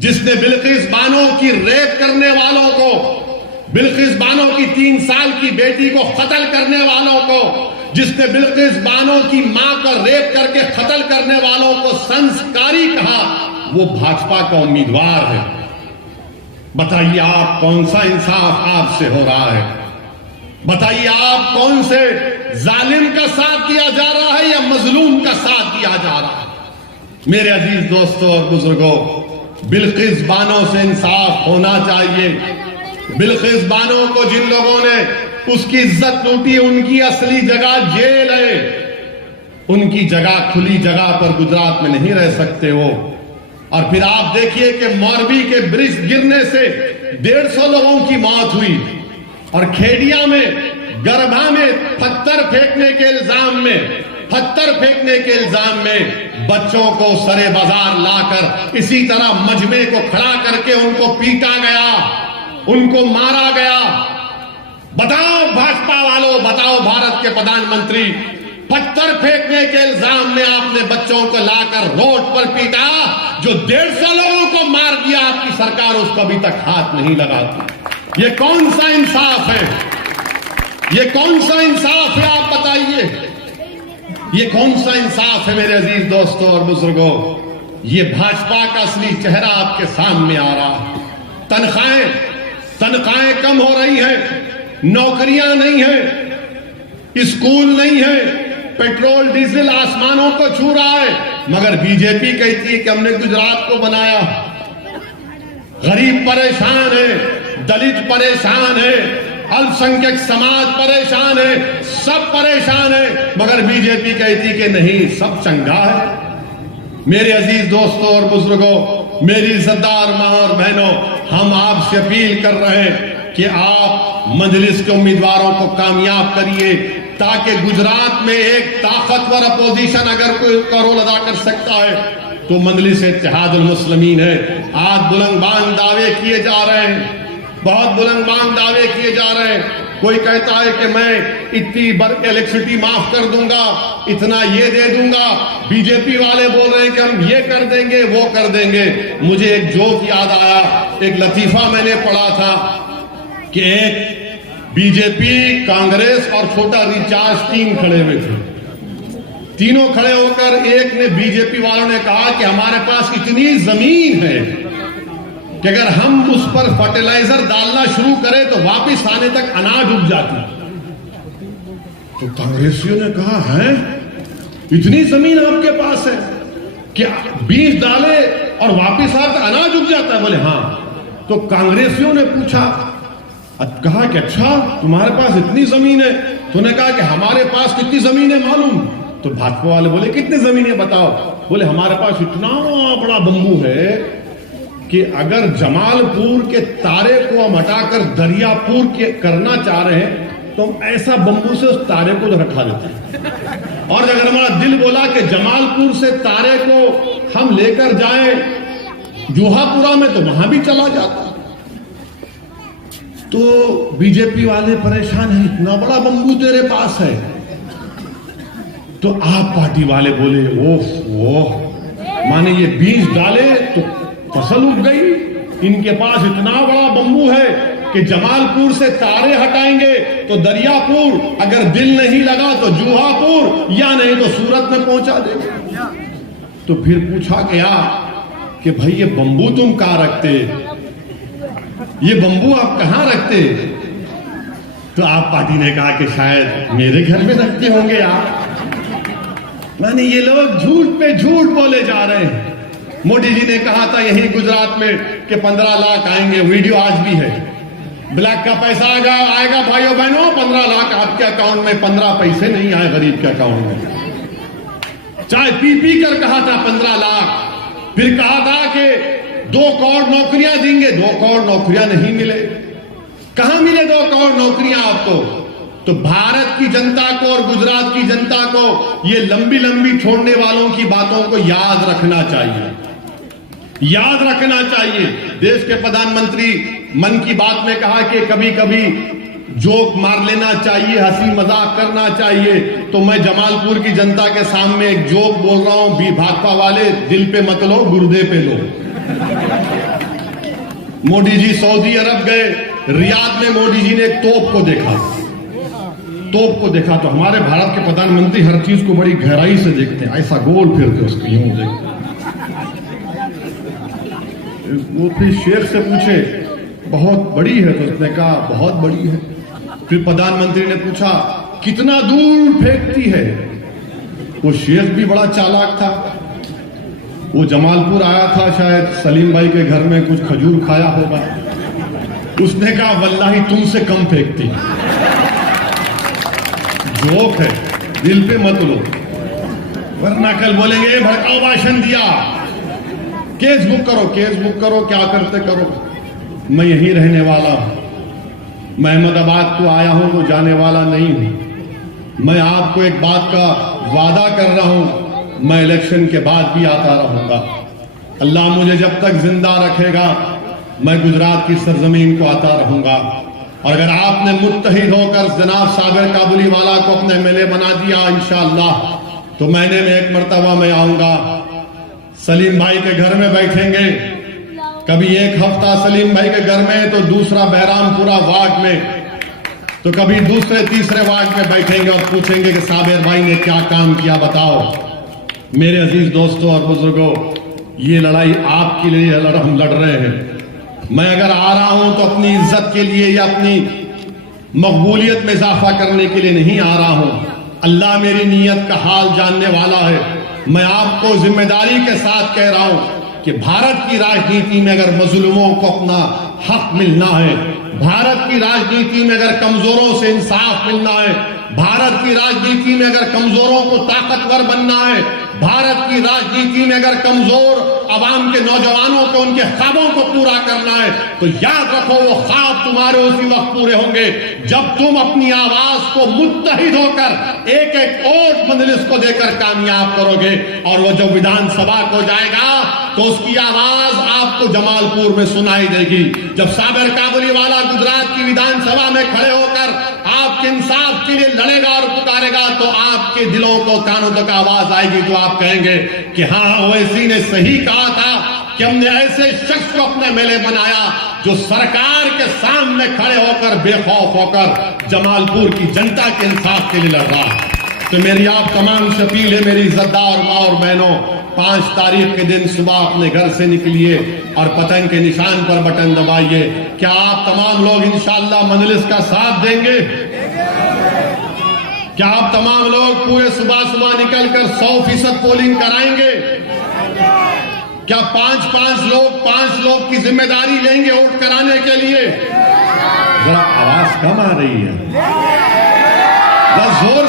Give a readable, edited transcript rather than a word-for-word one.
जिसने बिल्किस बानो की रेप करने वालों को, बिल्किस बानो की 3 साल की बेटी को कत्ल करने वालों को, जिसने बिल्किस बानो की मां को रेप करके कत्ल करने वालों को संस्कारी कहा, वो भाजपा का उम्मीदवार है। बताइए आप कौन सा इंसाफ आपसे हो रहा है? बताइए आप कौन से जालिम का साथ दिया जा रहा है या मजलूम का साथ दिया जा रहा है? मेरे अजीज दोस्तों और बुजुर्गों, बिल्किस बानो से इंसाफ होना चाहिए। बिल्किस बानो को जिन लोगों ने उसकी इज्जत लूटी, उनकी असली जगह जेल है। उनकी जगह खुली जगह पर गुजरात में नहीं रह सकते वो। और फिर आप देखिए कि मोरबी के ब्रिज गिरने से 150 लोगों की मौत हुई और खेड़िया में गरभा में पत्थर फेंकने के इल्जाम में बच्चों को सरे बाजार लाकर इसी तरह मजमे को खड़ा करके उनको पीटा गया, उनको मारा गया। बताओ भाजपा वालों, बताओ भारत के प्रधानमंत्री, पत्थर फेंकने के इल्जाम में आपने बच्चों को लाकर रोड पर पीटा, जो 150 लोगों को मार दिया, आपकी सरकार उसको अभी तक हाथ नहीं लगाती। ये कौन सा इंसाफ है? ये कौन सा इंसाफ है? आप बताइए, ये कौन सा इंसाफ है? मेरे अजीज दोस्तों और बुजुर्गों, ये भाजपा का असली चेहरा आपके सामने आ रहा है। तनख्वाहें कम हो रही है, नौकरियां नहीं है, स्कूल नहीं है, पेट्रोल डीजल आसमानों को छू रहा है, मगर बीजेपी कहती है कि हमने गुजरात को बनाया। गरीब परेशान है, दलित परेशान है, अल्पसंख्यक समाज परेशान है, सब परेशान है, मगर बीजेपी कहती कि नहीं, सब चंगा है। मेरे अजीज दोस्तों और बुजुर्गों, मेरी इज्जतदार मां और बहनों, हम आपसे अपील कर रहे हैं कि आप मजलिस के उम्मीदवारों को कामयाब करिए, ताकि गुजरात में एक ताकतवर अपोजिशन अगर कोई रोल अदा कर सकता है तो मजलिस इत्तेहादुल मुस्लिमीन है। आज बुलंदबांग दावे किए जा रहे हैं, बहुत बुलंदबांग दावे किए जा रहे हैं। कोई कहता है कि मैं इतनी इलेक्ट्रिसिटी माफ कर दूंगा, इतना ये दे दूंगा। बीजेपी वाले बोल रहे हैं कि हम ये कर देंगे, वो कर देंगे। मुझे एक जोक याद आया, एक लतीफा मैंने पढ़ा था कि एक बीजेपी, कांग्रेस और छोटा रिचार्ज 3 खड़े हुए थे। तीनों खड़े होकर एक ने, बीजेपी वालों ने कहा कि हमारे पास इतनी जमीन है कि अगर हम उस पर फर्टिलाइजर डालना शुरू करें तो वापस आने तक अनाज उग जाती। तो कांग्रेसियों ने कहा, है इतनी जमीन आपके पास है कि बीज डाले और वापस आते अनाज उग जाता है? बोले हाँ। तो कांग्रेसियों ने पूछा, कहा कि अच्छा तुम्हारे पास इतनी जमीन है? तो ने कहा कि हमारे पास कितनी जमीन है मालूम? तो भाजपा वाले बोले कितनी जमीन है बताओ? बोले हमारे पास इतना बड़ा बंबू है कि अगर जमालपुर के तारे को हम हटाकर दरियापुर के करना चाह रहे हैं तो हम ऐसा बंबू से उस तारे को रखा देते हैं। और अगर हमारा दिल बोला कि जमालपुर से तारे को हम लेकर जाएं जुहापुरा में तो वहां भी चला जाता। तो बीजेपी वाले परेशान हैं, इतना बड़ा बंबू तेरे पास है। तो आप पार्टी वाले बोले, ओह माने ये बीज डाले तो फसल उग गई। इनके पास इतना बड़ा बंबू है कि जमालपुर से तारे हटाएंगे तो दरियापुर, अगर दिल नहीं लगा तो जुहापुर, या नहीं तो सूरत में पहुंचा देंगे। तो फिर पूछा गया कि भाई ये बंबू तुम कहां रखते, ये बंबू आप कहां रखते? तो आप पार्टी ने कहा कि शायद मेरे घर में रखते होंगे आप। माने ये लोग झूठ पे झूठ बोले जा रहे हैं। मोदी जी ने कहा था यही गुजरात में कि 15 लाख आएंगे, वीडियो आज भी है। ब्लैक का पैसा आएगा भाइयों बहनों, 15 लाख आपके अकाउंट में। 15 पैसे नहीं आए गरीब के अकाउंट में। चाहे पी कर कहा था 15 लाख, फिर कहा था कि 2 करोड़ नौकरियां देंगे, 2 करोड़ नौकरियां नहीं मिले। कहां मिले 2 करोड़ नौकरियां आपको? तो भारत की जनता को और गुजरात की जनता को ये लंबी लंबी छोड़ने वालों की बातों को याद रखना चाहिए, याद रखना चाहिए। देश के प्रधानमंत्री मन की बात में कहा कि कभी कभी जोक मार लेना चाहिए, हंसी मजाक करना चाहिए। तो मैं जमालपुर की जनता के सामने एक जोक बोल रहा हूं, भी भाजपा वाले दिल पे मत लो, गुर्दे पे लो। मोदी जी सऊदी अरब गए, रियाद में मोदी जी ने एक तोप को देखा तो हमारे भारत के प्रधानमंत्री हर चीज को बड़ी गहराई से देखते हैं, ऐसा गोल फिरते उसको यूं देखते। वो फिर शेर से पूछे बहुत बड़ी है, तो उसने कहा बहुत बड़ी है। फिर प्रधानमंत्री ने पूछा कितना दूर फेंकती है। वो शेर भी बड़ा चालाक था, वो जमालपुर आया था, शायद सलीम भाई के घर में कुछ खजूर खाया होगा। उसने कहा वल्लाही तुमसे कम फेंकती। जोक है, दिल पे मत लो, वरना कल बोलेंगे भड़काऊ भाषण दिया, केस बुक करो, क्या करते करो। मैं यहीं रहने वाला हूं, मैं अहमदाबाद को आया हूं तो जाने वाला नहीं हूं। मैं आपको एक बात का वादा कर रहा हूं, मैं इलेक्शन के बाद भी आता रहूंगा। अल्लाह मुझे जब तक जिंदा रखेगा मैं गुजरात की सरजमीन को आता रहूंगा। और अगर आपने मुत्तहिद होकर जनाब साबिर काबुलीवाला को अपने एमएलए बना दिया इंशाअल्लाह, तो महीने में एक मर्तबा मैं आऊंगा, सलीम भाई के घर में बैठेंगे। कभी एक हफ्ता सलीम भाई के घर में, तो दूसरा बहरामपुरा वार्ड में, तो कभी दूसरे तीसरे वार्ड में बैठेंगे और पूछेंगे कि साबिर भाई ने क्या काम किया बताओ। मेरे अजीज दोस्तों और बुजुर्गों, ये लड़ाई आपके लिए हम लड़ रहे हैं। मैं अगर आ रहा हूं तो अपनी इज्जत के लिए या अपनी मकबूलियत में इजाफा करने के लिए नहीं आ रहा हूं। अल्लाह मेरी नीयत का हाल जानने वाला है। मैं आपको जिम्मेदारी के साथ कह रहा हूं कि भारत की राजनीति में अगर मजलूमों को अपना हक मिलना है, भारत की राजनीति में अगर कमजोरों से इंसाफ मिलना है, भारत की राजनीति में अगर कमजोरों को ताकतवर बनना है, भारत की राजनीति में अगर कमजोर अवाम के नौजवानों को उनके ख्वाबों को पूरा करना है, तो याद रखो वो ख्वाब तुम्हारे उसी वक्त पूरे होंगे जब तुम अपनी आवाज को मुत्तहिद होकर एक एक वोट मजलिस को देकर कामयाब करोगे। और वो जब विधानसभा को जाएगा तो उसकी आवाज आपको जमालपुर में सुनाई देगी। जब साबिर काबुलीवाला गुजरात की विधानसभा में खड़े होकर आपके इंसाफ के लिए लड़ेगा और पुकारेगा, तो आपके दिलों को कानों तक आवाज आएगी, तो आप कहेंगे कि हाँ ओवैसी ने सही कहा था कि हमने ऐसे शख्स को अपने मेले बनाया जो सरकार के सामने खड़े होकर बेखौफ होकर जमालपुर की जनता के इंसाफ के लिए लड़ रहा है। तो मेरी आप तमाम से अपील है, मेरी इज्जतदार माँ और बहनों, 5 तारीख के दिन सुबह अपने घर से निकलिए और पतंग के निशान पर बटन दबाइए। क्या आप तमाम लोग इंशाअल्लाह मजलिस का साथ देंगे? क्या आप तमाम लोग पूरे सुबह निकलकर 100% पोलिंग कराएंगे? क्या 5 लोग की जिम्मेदारी लेंगे वोट कराने के लिए? जरा आवाज कम आ रही है, जरा जोर